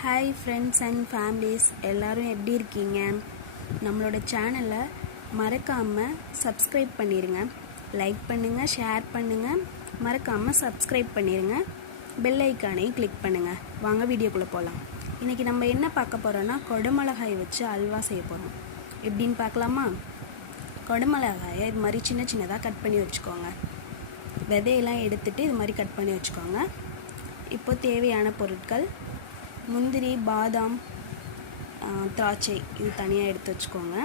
Hi friends and families, எல்லோரும் எப்படி இருக்கீங்க? நம்மளோட சேனலை மறக்காமல் சப்ஸ்கிரைப் பண்ணிடுங்க. லைக் பண்ணுங்கள், ஷேர் பண்ணுங்கள், மறக்காமல் சப்ஸ்கிரைப் பண்ணிடுங்க. பெல் ஐக்கானையும் கிளிக் பண்ணுங்கள். வாங்க வீடியோக்குள்ளே போகலாம். இன்றைக்கி நம்ம என்ன பார்க்க போகிறோன்னா, கொடமிளகாய் வச்சு அல்வா செய்ய போகிறோம். எப்படின்னு பார்க்கலாமா? கொடமிளகாயை இது மாதிரி சின்ன சின்னதாக கட் பண்ணி வச்சுக்கோங்க. விதையெல்லாம் எடுத்துகிட்டு இது மாதிரி கட் பண்ணி வச்சுக்கோங்க. இப்போ தேவையான பொருட்கள்: முந்திரி, பாதாம், திராட்சை இது தனியாக எடுத்து வச்சுக்கோங்க.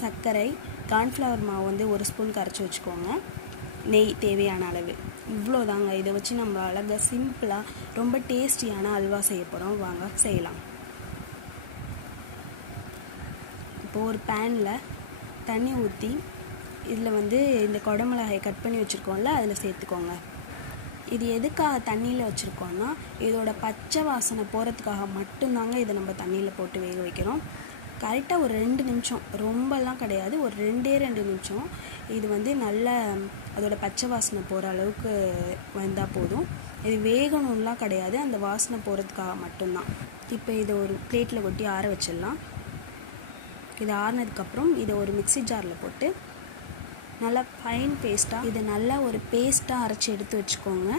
சர்க்கரை, கார்ன்ஃப்ளவர் மாவு வந்து 1 ஸ்பூன் கரைச்சி வச்சுக்கோங்க. நெய் தேவையான அளவு. இவ்வளோ தாங்க. இதை வச்சு நம்ம அழகாக சிம்பிளாக ரொம்ப டேஸ்டியான அல்வா செய்ய போகிறோம். வாங்க செய்யலாம். இப்போது ஒரு பேனில் தண்ணி ஊற்றி இதில் வந்து இந்த கொடமிளகாயை கட் பண்ணி வச்சுருக்கோம்ல, அதில் சேர்த்துக்கோங்க. இது எதுக்காக தண்ணியில் வச்சுருக்கோன்னா, இதோட பச்சை வாசனை போகிறதுக்காக மட்டும்தாங்க இதை நம்ம தண்ணியில் போட்டு வேக வைக்கிறோம். கரெக்டாக ஒரு 2 நிமிஷம், ரொம்பலாம் கிடையாது, ஒரு 2 நிமிஷம் இது வந்து நல்லா அதோட பச்சை வாசனை போகிற அளவுக்கு வந்தால் போதும். இது வேகணும்லாம் கிடையாது, அந்த வாசனை போகிறதுக்காக மட்டும்தான். இப்போ இதை ஒரு பிளேட்டில் கொட்டி ஆற வச்சிடலாம். இது ஆறினதுக்கப்புறம் இதை ஒரு மிக்ஸி ஜாரில் போட்டு நல்லா ஃபைன் பேஸ்ட்டாக இதை நல்லா ஒரு பேஸ்ட்டாக அரைச்சி எடுத்து வச்சுக்கோங்க.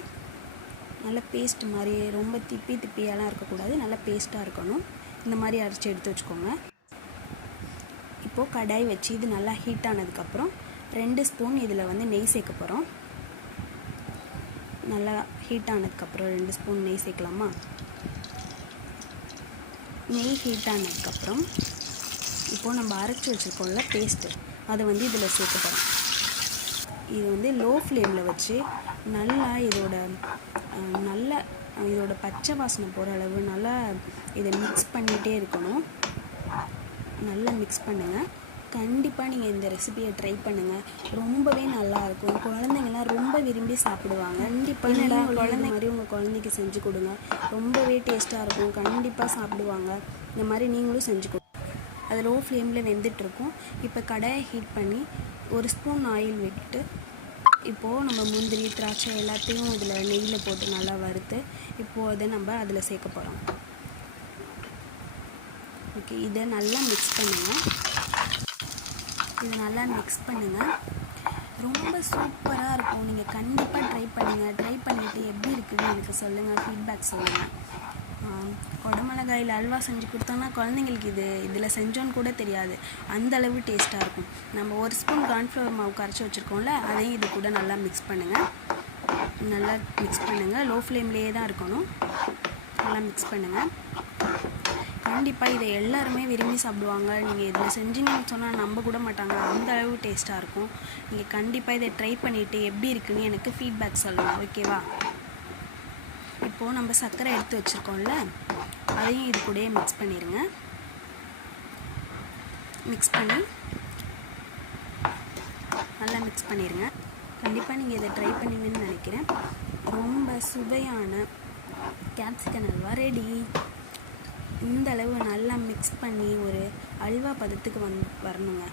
நல்லா பேஸ்ட் மாதிரி, ரொம்ப திப்பியெல்லாம் இருக்கக்கூடாது, நல்லா பேஸ்ட்டாக இருக்கணும். இந்த மாதிரி அரைச்சி எடுத்து வச்சுக்கோங்க. இப்போது கடாய் வச்சு இது நல்லா ஹீட் ஆனதுக்கப்புறம் 2 ஸ்பூன் இதில் வந்து நெய் சேர்க்க போகிறோம். நல்லா ஹீட் ஆனதுக்கப்புறம் 2 ஸ்பூன் நெய் சேர்க்கலாமா? நெய் ஹீட் ஆனதுக்கப்புறம் இப்போது நம்ம அரைச்சி வச்சுருக்கோம்ல பேஸ்ட்டு, அதை வந்து இதில் சேர்க்க போகிறோம். இது வந்து லோ ஃப்ளேமில் வச்சு நல்லா இதோட பச்சை வாசனை போகிற அளவு நல்லா இதை மிக்ஸ் பண்ணிகிட்டே இருக்கணும். நல்லா மிக்ஸ் பண்ணுங்கள். கண்டிப்பாக நீங்கள் இந்த ரெசிபியை ட்ரை பண்ணுங்கள். ரொம்பவே நல்லாயிருக்கும். குழந்தைங்கள்லாம் ரொம்ப விரும்பி சாப்பிடுவாங்க. கண்டிப்பாக குழந்தை மாதிரி உங்கள் குழந்தைக்கு செஞ்சு கொடுங்க. ரொம்பவே டேஸ்ட்டாக இருக்கும். கண்டிப்பாக சாப்பிடுவாங்க. இந்த மாதிரி நீங்களும் செஞ்சு கொடுங்க. அது லோ ஃப்ளேமில் வெந்துட்டுருக்கும். இப்போ கடாயை ஹீட் பண்ணி 1 ஸ்பூன் ஆயில் விட்டு இப்போது நம்ம முந்திரி, திராட்சை எல்லாத்தையும் இதில் நெய்யில் போட்டு நல்லா வறுத்து இப்போது அதை நம்ம அதில் சேர்க்க போகிறோம். ஓகே, இதை நல்லா மிக்ஸ் பண்ணுங்கள். இதை நல்லா மிக்ஸ் பண்ணுங்கள். ரொம்ப சூப்பராக இருக்கும். நீங்கள் கண்டிப்பாக ட்ரை பண்ணுங்கள். ட்ரை பண்ணிவிட்டு எப்படி இருக்குதுன்னு எனக்கு சொல்லுங்கள், ஃபீட்பேக் சொல்லுங்கள். கொடமிளகாயில் அல்வா செஞ்சு கொடுத்தோன்னா குழந்தைங்களுக்கு இதில் செஞ்சோன்னு கூட தெரியாது, அந்த அளவு டேஸ்ட்டாக இருக்கும். நம்ம 1 ஸ்பூன் கார்ன்ஃப்ளவர் மாவு கரைச்சி வச்சுருக்கோம்ல, அதையும் இது கூட நல்லா மிக்ஸ் பண்ணுங்கள். நல்லா மிக்ஸ் பண்ணுங்கள். லோ ஃப்ளேம்லேயே தான் இருக்கணும். நல்லா மிக்ஸ் பண்ணுங்கள். கண்டிப்பாக இதை எல்லாருமே விரும்பி சாப்பிடுவாங்க. நீங்கள் இதில் செஞ்சீங்கன்னு சொன்னால் நம்ப கூட மாட்டாங்க, அந்த அளவு டேஸ்ட்டாக இருக்கும். நீங்கள் கண்டிப்பாக இதை ட்ரை பண்ணிவிட்டு எப்படி இருக்குன்னு எனக்கு ஃபீட்பேக் சொல்லுங்கள். ஓகேவா? இப்போது நம்ம சர்க்கரை எடுத்து வச்சுருக்கோம்ல, அதையும் இது கூடயே மிக்ஸ் பண்ணிடுங்க. மிக்ஸ் பண்ணி நல்லா மிக்ஸ் பண்ணிடுங்க. கண்டிப்பாக நீங்கள் இதை ட்ரை பண்ணுவீங்கன்னு நினைக்கிறேன். ரொம்ப சுவையான கேப்சிகம் அல்வா ரெடி. இந்த அளவு நல்லா மிக்ஸ் பண்ணி ஒரு அல்வா பதத்துக்கு வரணுங்க.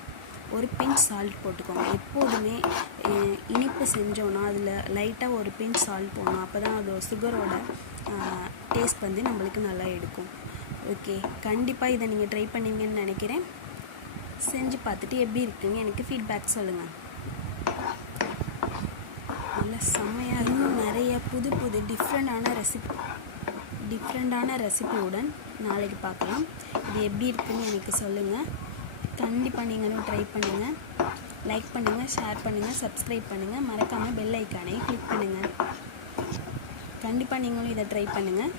ஒரு பிஞ்ச் சால்ட் போட்டுக்கோங்க. எப்போதுமே இனிப்பு செஞ்சோன்னா அதில் லைட்டாக ஒரு பிஞ்ச் சால்ட் போடணும். அப்போ தான் அது சுகரோட டேஸ்ட் வந்து நம்மளுக்கு நல்லா எடுக்கும். ஓகே, கண்டிப்பாக இதை நீங்கள் ட்ரை பண்ணுவீங்கன்னு நினைக்கிறேன். செஞ்சு பார்த்துட்டு எப்படி இருக்குங்க எனக்கு ஃபீட்பேக் சொல்லுங்கள். நல்லா செம்மையாக இன்னும் நிறைய புது டிஃப்ரெண்டான ரெசிபியுடன் நாளைக்கு பார்க்கலாம். இது எப்படி இருக்குன்னு எனக்கு சொல்லுங்கள். கண்டிப்பாக நீங்களும் ட்ரை பண்ணுங்கள். லைக் பண்ணுங்கள், ஷேர் பண்ணுங்கள், சப்ஸ்கிரைப் பண்ணுங்கள். மறக்காமல் பெல் ஐக்கானை கிளிக் பண்ணுங்கள். கண்டிப்பாக நீங்களும் இதை ட்ரை பண்ணுங்கள்.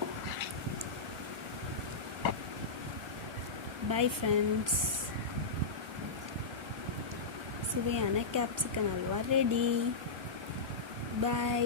Bye friends. சுவையான கேப்சிகம் அல்வா ரெடி. பை.